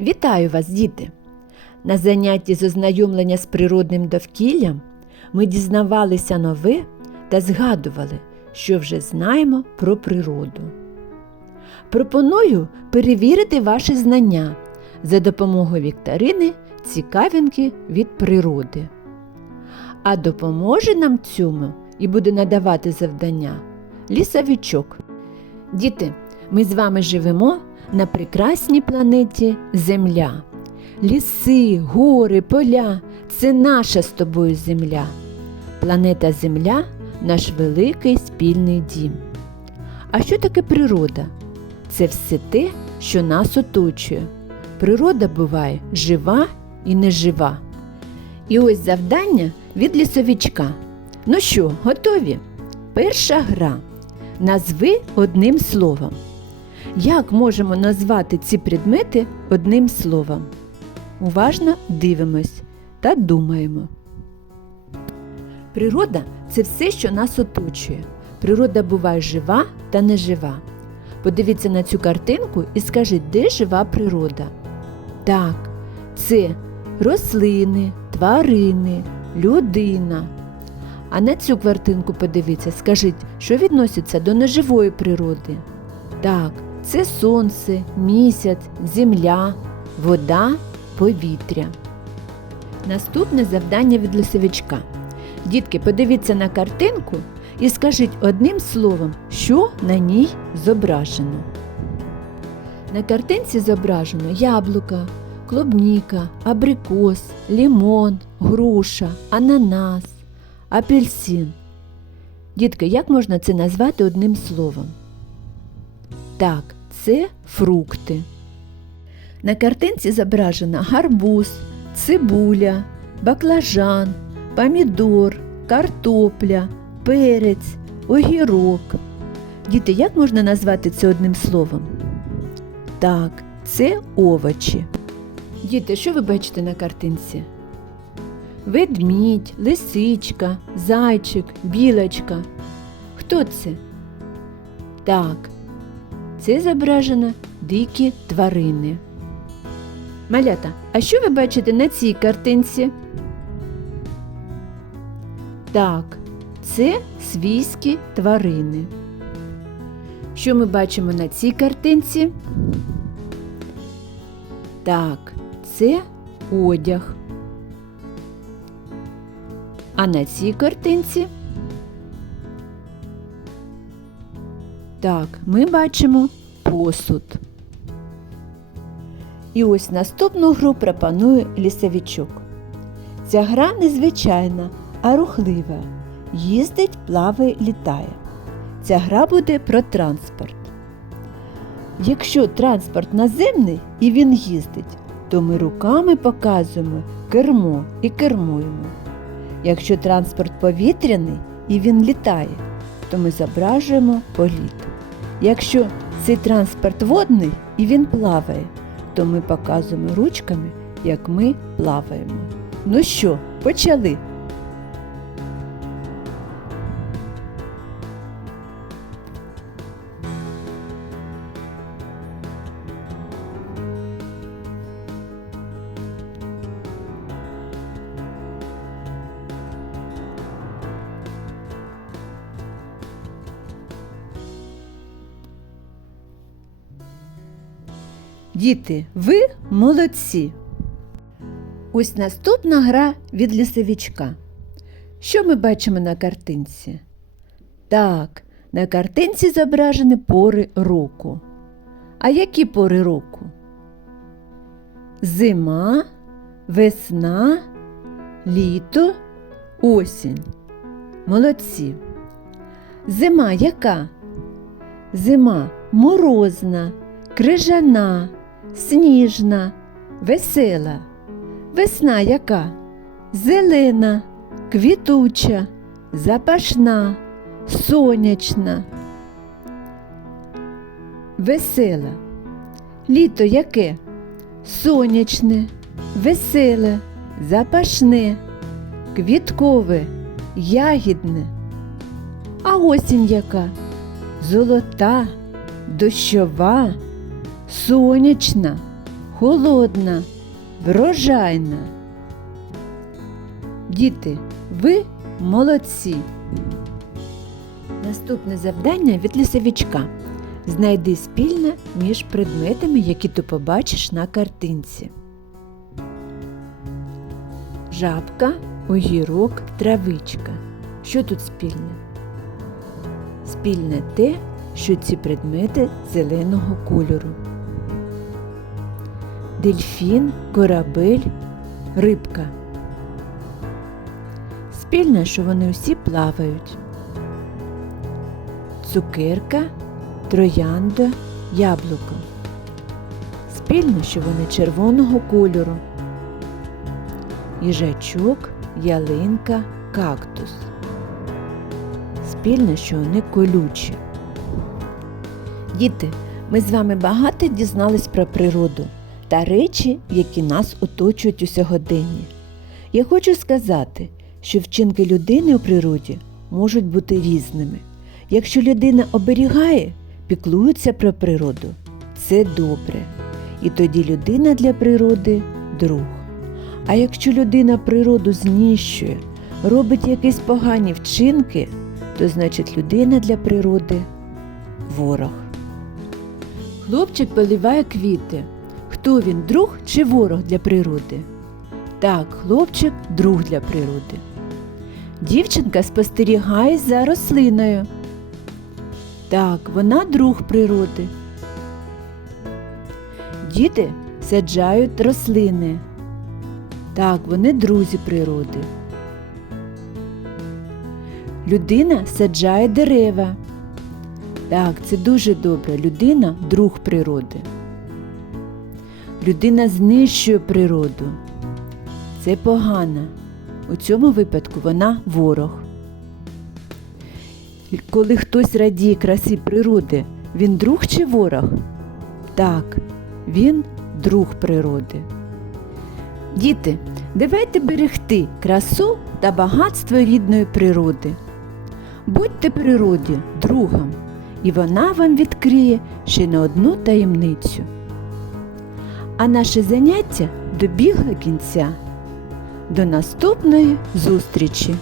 Вітаю вас, діти! На занятті з ознайомлення з природним довкіллям ми дізнавалися нове та згадували, що вже знаємо про природу. Пропоную перевірити ваші знання за допомогою вікторини цікавинки від природи. А допоможе нам цьому і буде надавати завдання лісовичок. Діти, ми з вами живемо на прекрасній планеті Земля. Ліси, гори, поля це наша з тобою земля. Планета Земля наш великий спільний дім. А що таке природа? Це все те, що нас оточує. Природа буває жива і нежива. І ось завдання від лісовичка. Ну що, готові? Перша гра. Назви одним словом. Як можемо назвати ці предмети одним словом? Уважно дивимось та думаємо. Природа це все, що нас оточує. Природа буває жива та нежива. Подивіться на цю картинку і скажіть, де жива природа. Так, це рослини, тварини, людина. А на цю картинку подивіться, скажіть, що відноситься до неживої природи. Так, це сонце, місяць, земля, вода, повітря. Наступне завдання від лісовичка. Дітки, подивіться на картинку і скажіть одним словом, що на ній зображено. На картинці зображено яблука, клубніка, абрикос, лімон, груша, ананас, апельсин. Дітки, як можна це назвати одним словом? Так, це фрукти. На картинці зображено гарбуз, цибуля, баклажан, помідор, картопля, перець, огірок. Діти, як можна назвати це одним словом? Так, це овочі. Діти, що ви бачите на картинці? Ведмідь, лисичка, зайчик, білочка. Хто це? Так, це зображено дикі тварини. Малята, а що ви бачите на цій картинці? Так, це свійські тварини. Що ми бачимо на цій картинці? Так, це одяг. А на цій картинці? Так, ми бачимо посуд. І ось наступну гру пропонує лісовичок. Ця гра незвичайна, а рухлива. Їздить, плаває, літає. Ця гра буде про транспорт. Якщо транспорт наземний і він їздить, то ми руками показуємо кермо і кермуємо. Якщо транспорт повітряний і він літає, то ми зображуємо політ. Якщо цей транспорт водний і він плаває, то ми показуємо ручками, як ми плаваємо. Ну що, почали? Діти, ви молодці. Ось наступна гра від лісовичка. Що ми бачимо на картинці? Так, на картинці зображені пори року. А які пори року? Зима, весна, літо, осінь. Молодці. Зима яка? Зима морозна, крижана, сніжна, весела. Весна яка? Зелена, квітуча, запашна, сонячна. Весела. Літо яке? Сонячне, веселе, запашне, квіткове, ягідне. А осінь яка? Золота, дощова, сонячна, холодна, врожайна. Діти, ви молодці. Наступне завдання від лісовичка. Знайди спільне між предметами, які ти побачиш на картинці. Жабка, огірок, травичка. Що тут спільне? Спільне те, що ці предмети зеленого кольору. Дельфін, корабель, рибка. Спільне, що вони усі плавають. Цукерка, троянда, яблуко. Спільно, що вони червоного кольору. Їжачок, ялинка, кактус. Спільне, що вони колючі. Діти, ми з вами багато дізнались про природу та речі, які нас оточують у сьогоденні. Я хочу сказати, що вчинки людини у природі можуть бути різними. Якщо людина оберігає, піклується про природу, це добре. І тоді людина для природи друг. А якщо людина природу знищує, робить якісь погані вчинки, то значить людина для природи ворог. Хлопчик поливає квіти. Хто він, друг чи ворог для природи? Так, хлопчик друг для природи. Дівчинка спостерігає за рослиною. Так, вона друг природи. Діти саджають рослини. Так, вони друзі природи. Людина саджає дерева. Так, це дуже добре. Людина друг природи. Людина знищує природу. Це погано. У цьому випадку вона ворог. Коли хтось радіє красі природи, він друг чи ворог? Так, він друг природи. Діти, давайте берегти красу та багатство рідної природи. Будьте природі другом, і вона вам відкриє ще не одну таємницю. А наше заняття добігло кінця. До наступної зустрічі!